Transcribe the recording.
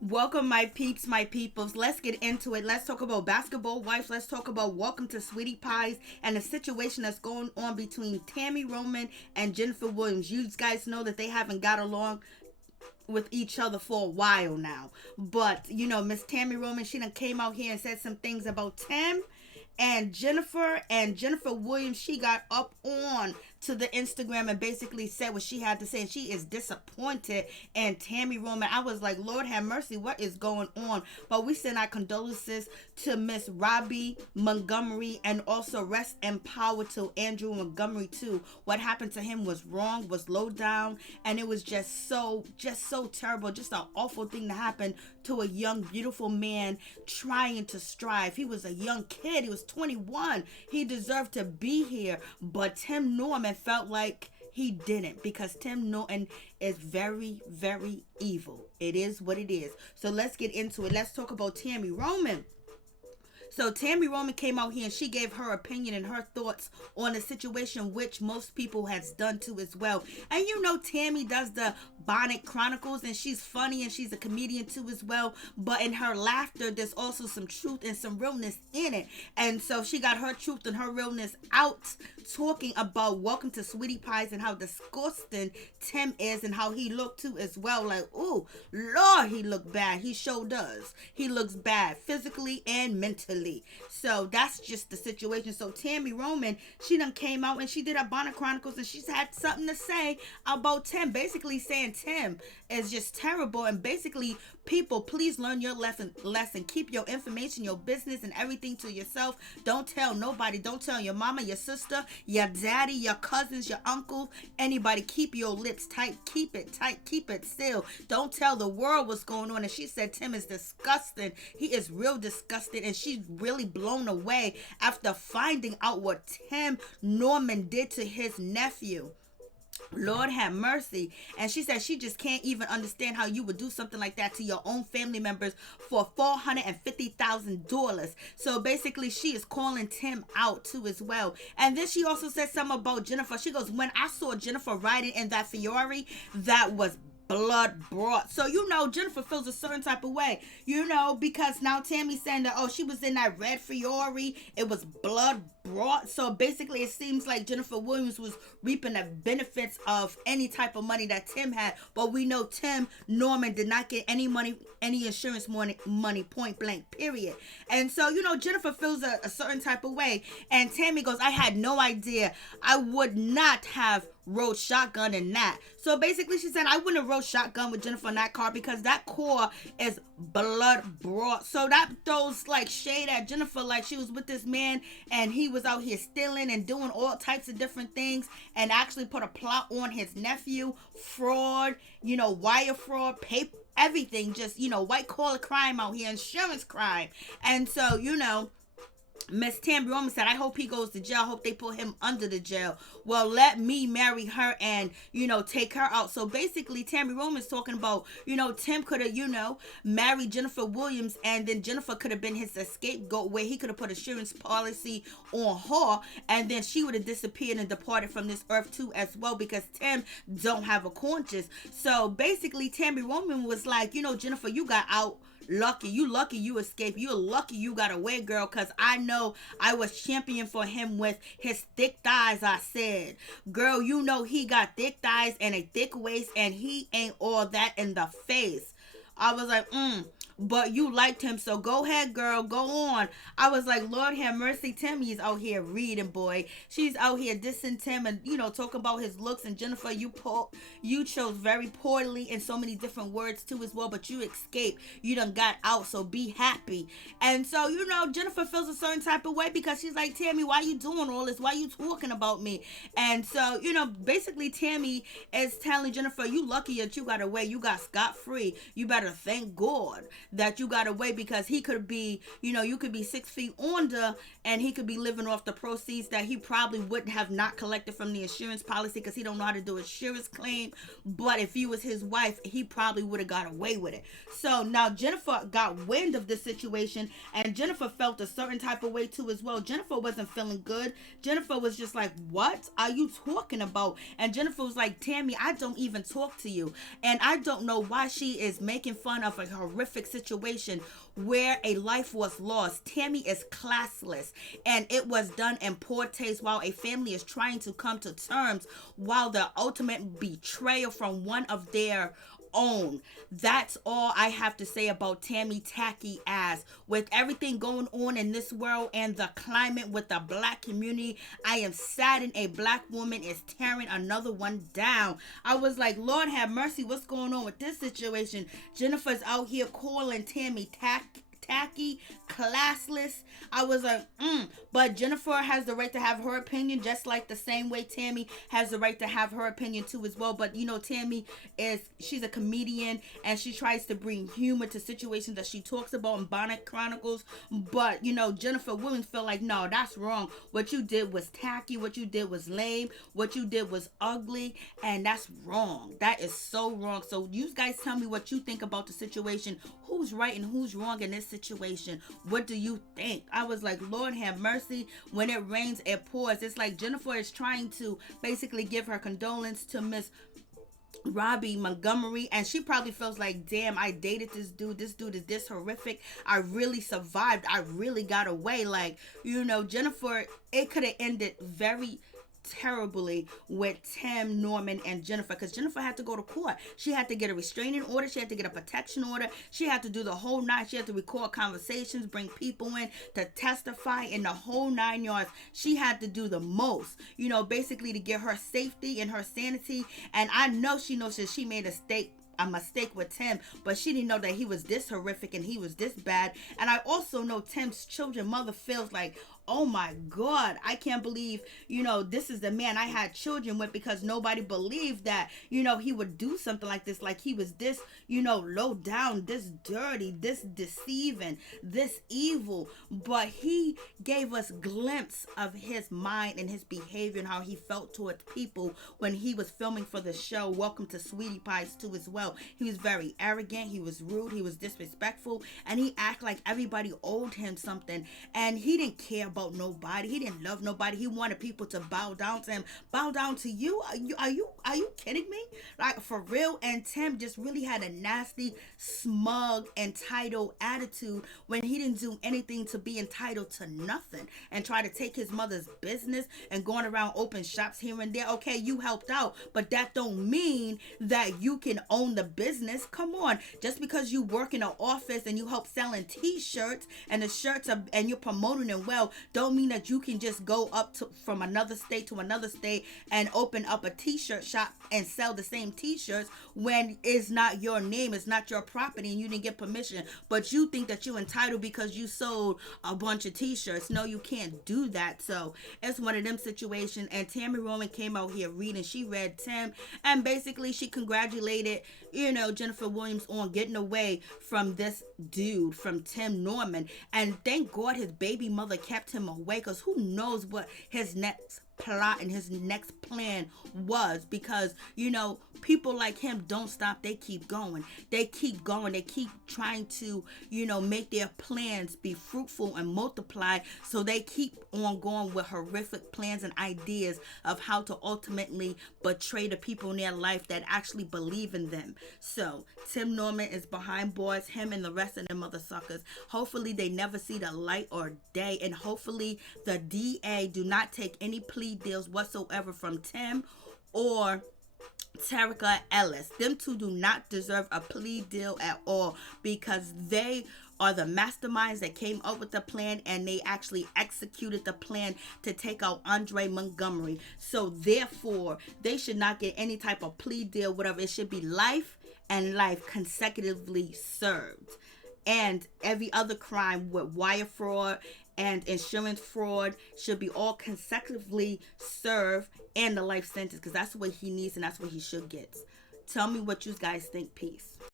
Welcome, my peeps, my peoples. Let's get into it. Let's talk about basketball wives. Let's talk about Welcome to Sweetie Pies and the situation that's going on between Tammy Roman and Jennifer Williams. You guys know that they haven't got along with each other for a while now. But, Miss Tammy Roman, she done came out here and said some things about Tim and Jennifer Williams. She got up on to the Instagram and basically said what she had to say, and she is disappointed. And Tammy Roman, I was like, Lord have mercy, what is going on? But we send our condolences to Miss Robbie Montgomery, and also rest and power to Andrew Montgomery too. What happened to him was wrong, was low down, and it was just so terrible, just an awful thing to happen to a young beautiful man trying to strive. He was a young kid, he was 21, he deserved to be here. But Tim Norman felt like he didn't, because Tim Norton is very, very evil. It is what it is. So let's get into it. Let's talk about Tammy Roman. So Tammy Roman came out here and she gave her opinion and her thoughts on the situation, which most people has done too as well. And Tammy does the Bonnet Chronicles, and she's funny and she's a comedian too as well. But in her laughter, there's also some truth and some realness in it. And so she got her truth and her realness out, talking about Welcome to Sweetie Pies and how disgusting Tim is and how he looked too as well. Like, oh Lord, he looked bad. He sure does. He looks bad physically and mentally. So that's just the situation. So Tammy Roman, she done came out and she did her Bonnet Chronicles, and she's had something to say about Tim, basically saying Tim is just terrible. And basically, people, please learn your lesson. Keep your information, your business, and everything to yourself. Don't tell nobody. Don't tell your mama, your sister, your daddy, your cousins, your uncles, anybody. Keep your lips tight. Keep it tight. Keep it still. Don't tell the world what's going on. And she said Tim is disgusting. He is real disgusting. And she's really blown away after finding out what Tim Norman did to his nephew. Lord have mercy. And she said she just can't even understand how you would do something like that to your own family members for $450,000. So basically, she is calling Tim out too as well. And then she also said something about Jennifer. She goes, when I saw Jennifer riding in that Fiore, that was blood brought. So Jennifer feels a certain type of way, because now Tammy's saying that, oh, she was in that red Fiore, it was blood brought. So basically, it seems like Jennifer Williams was reaping the benefits of any type of money that Tim had. But we know Tim Norman did not get any money, any insurance money, point blank, period. And so Jennifer feels a certain type of way. And Tammy goes, I had no idea. I would not have rode shotgun in that. So basically, she said, I wouldn't have rode shotgun with Jennifer in that car because that car is blood brought. So that throws like shade at Jennifer, like she was with this man and he was out here stealing and doing all types of different things, and actually put a plot on his nephew, fraud, wire fraud, paper, everything, just white collar crime out here, insurance crime. And so Miss Tammy Roman said, I hope he goes to jail. I hope they put him under the jail. Well, let me marry her and, take her out. So basically, Tammy Roman's talking about, Tim could have, married Jennifer Williams, and then Jennifer could have been his scapegoat, where he could have put insurance policy on her, and then she would have disappeared and departed from this earth too as well, because Tim don't have a conscience. So basically, Tammy Roman was like, Jennifer, you got out lucky. You lucky you escaped. You're lucky you got away, girl, because I know I was champion for him with his thick thighs. I said, girl, he got thick thighs and a thick waist, and he ain't all that in the face. I was like, but you liked him, so go ahead, girl, go on. I was like, Lord have mercy, Timmy's out here reading, boy. She's out here dissing Tim and, talking about his looks. And Jennifer, you chose very poorly in so many different words too as well, but you escaped. You done got out, so be happy. And so, Jennifer feels a certain type of way because she's like, Tammy, why you doing all this? Why you talking about me? And so, basically Tammy is telling Jennifer, you lucky that you got away. You got scot-free. You better thank God that you got away, because he could be, you could be 6 feet under, and he could be living off the proceeds that he probably would have not collected from the insurance policy, because he don't know how to do insurance claim. But if you was his wife, he probably would have got away with it. So now Jennifer got wind of this situation, and Jennifer felt a certain type of way too as well. Jennifer wasn't feeling good. Jennifer was just like, what are you talking about? And Jennifer was like, Tammy, I don't even talk to you. And I don't know why she is making fun of a horrific situation where a life was lost. Tammy is classless, and it was done in poor taste while a family is trying to come to terms, while the ultimate betrayal from one of their own. That's all I have to say about Tammy tacky ass. With everything going on in this world and the climate with the black community, I am saddened a black woman is tearing another one down. I was like, Lord have mercy, what's going on with this situation? Jennifer's out here calling Tammy tacky, classless. I was like, but Jennifer has the right to have her opinion, just like the same way Tammy has the right to have her opinion too as well. But Tammy she's a comedian, and she tries to bring humor to situations that she talks about in Bonnet Chronicles. But Jennifer Williams felt like, no, that's wrong. What you did was tacky, what you did was lame, what you did was ugly, and that's wrong. That is so wrong. So you guys tell me what you think about the situation. Who's right and who's wrong in this situation? What do you think? I was like, Lord have mercy. When it rains, it pours. It's like Jennifer is trying to basically give her condolence to Miss Robbie Montgomery, and she probably feels like, damn, I dated this dude is this horrific, I really survived, I really got away. Like, Jennifer, it could have ended very terribly with Tim, Norman, and Jennifer, because Jennifer had to go to court. She had to get a restraining order, she had to get a protection order, she had to do the whole nine. She had to record conversations, bring people in to testify, in the whole 9 yards. She had to do the most, basically to get her safety and her sanity. And I know she knows that she made a mistake with Tim, but she didn't know that he was this horrific and he was this bad. And I also know Tim's children mother feels like, oh my God, I can't believe, this is the man I had children with, because nobody believed that, he would do something like this. Like he was this, low down, this dirty, this deceiving, this evil. But he gave us glimpse of his mind and his behavior and how he felt towards people when he was filming for the show Welcome to Sweetie Pies too as well. He was very arrogant, he was rude, he was disrespectful, and he acted like everybody owed him something, and he didn't care about nobody. He didn't love nobody. He wanted people to bow down to him. Bow down to you? Are you kidding me? Like, for real? And Tim just really had a nasty, smug, entitled attitude when he didn't do anything to be entitled to nothing, and try to take his mother's business and going around open shops here and there. Okay, you helped out, but that don't mean that you can own the business. Come on. Just because you work in an office and you help selling t-shirts, and the shirts are, and you're promoting them well, don't mean that you can just go up from another state to another state and open up a t-shirt shop and sell the same t-shirts when it's not your name, it's not your property, and you didn't get permission. But you think that you're entitled because you sold a bunch of t-shirts. No, you can't do that. So it's one of them situations. And Tammy Roman came out here reading. She read Tim, and basically she congratulated, Jennifer Williams on getting away from this dude, from Tim Norman. And thank God his baby mother kept him away, because who knows what his next plot and his next plan was. Because people like him don't stop. They keep going, they keep trying to make their plans be fruitful and multiply. So they keep on going with horrific plans and ideas of how to ultimately betray the people in their life that actually believe in them. So Tim Norman is behind bars, him and the rest of them mother suckers. Hopefully they never see the light or day, and hopefully the DA do not take any plea deals whatsoever from Tim or Terica Ellis. Them two do not deserve a plea deal at all, because they are the masterminds that came up with the plan, and they actually executed the plan to take out Andre Montgomery. So therefore, they should not get any type of plea deal, whatever. It should be life and life consecutively served. And every other crime with wire fraud and insurance fraud should be all consecutively served, and the life sentence, because that's what he needs and that's what he should get. Tell me what you guys think. Peace.